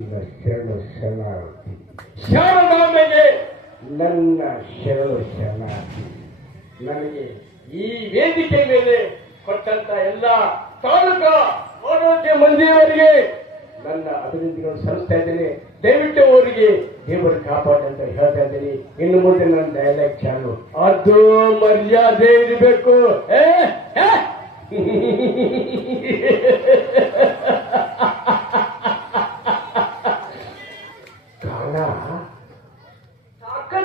ನನ್ನ ಶರಣು ಶರಣಾರ್ಥಿ ಶಾರದಾಂಬೆಗೆ ನನ್ನ ಶರಣು ಶರಣಾರ್ಥಿ ನನಗೆ ಈ ವೇದಿಕೆ ಮೇಲೆ ಕೊಟ್ಟಂತ ಎಲ್ಲ ತಾಲೂಕಾ ಆರೋಗ್ಯ ಮಂದಿಯವರಿಗೆ ನನ್ನ ಅಭಿವೃದ್ಧಿಗಳು ಸಲ್ಲಿಸ್ತಾ ಇದ್ದೇನೆ. ದಯವಿಟ್ಟು ಅವರಿಗೆ ದೇವರು ಕಾಪಾಡಿ ಅಂತ ಹೇಳ್ತಾ ಇದ್ದೀನಿ. ಇನ್ನು ಮುಂದೆ ನನ್ನ ಡೈಲಾಗ್ ಚಾಲು. ಅದು ಮರ್ಯಾದೆ ಇರಬೇಕು.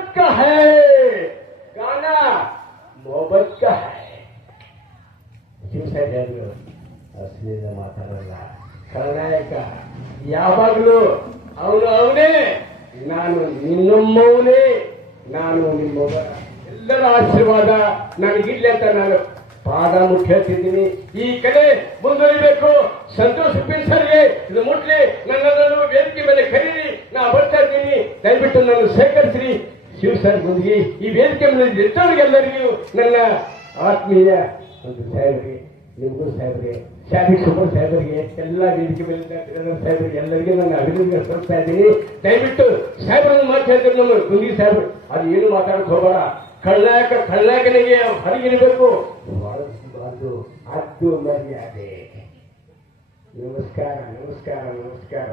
ताकत का है गाना मोहब्बत का है ಶಿವಸಾಹೇಬರು ಅಶ್ಲೀಲ ಮಾತಾಡಲ್ಲ ಖಳನಾಯಕ ಯಾವಾಗಲೂ ಅವನು ಅವನೇ ನಾನು ನಿನ್ನಮ್ಮವನೇ ನಾನು ನಿಮ್ಮವ್ವ ಎಲ್ಲರ ಆಶೀರ್ವಾದ ನನಗಿರ್ಲಿ ಅಂತ ನಾನು ಪಾದ ಮುಟ್ಟಿ ಹೇಳ್ತಿದ್ದೀನಿ ಈ ಕಡೆ ಮುಂದುವರಿಬೇಕು ಸಂತೋಷ್ ಸರ್ಗೆ ಇದು ಮುಟ್ಲಿ ನನ್ನನ್ನು ವೇದಿಕೆ ಮೇಲೆ ಕರೀರಿ ನಾ ಬರ್ತಾ ಇದ್ದೀನಿ ದಯವಿಟ್ಟು ನಾನು ಸೇಕರಿಸ್ರಿ ಶಿವ ಸರ್ ಮುಂದಿಗೆ ಈ ವೇದಿಕೆ ಮೇಲೆ ಎಲ್ಲರಿಗೂ ನನ್ನ ಆತ್ಮೀಯ ಒಂದು ಸಾಹೇಬ್ರಿ ನಿಮಗೂ ಸಾಹೇಬ್ರಿ ಶಾಲಿ ಸುಮನ್ ಸಾಹೇಬರಿಗೆ ಎಲ್ಲ ವೇದಿಕೆ ಮೇಲೆ ಸಾಹೇಬರಿಗೆ ಎಲ್ಲರಿಗೂ ನನ್ನ ಅಭಿನಂದನೆ ಸಲ್ಲಿಸ್ತಾ ಇದ್ದೀನಿ. ದಯವಿಟ್ಟು ಸಾಹೇಬರನ್ನು ಮಾತಾಡ್ತಾರೆ ನಮ್ಮ ಗುಂಡಿ ಸಾಹೇಬರು, ಅದು ಏನು ಮಾತಾಡಕ್ ಹೋಗೋಣ ಕಳ್ಳಾಕ, ಕಳ್ಳಾಕನಿಗೆ ಹೊರಗಿರಬೇಕು. ಅದು ಅದು ಮರ್ಯಾದೆ. ನಮಸ್ಕಾರ ನಮಸ್ಕಾರ ನಮಸ್ಕಾರ.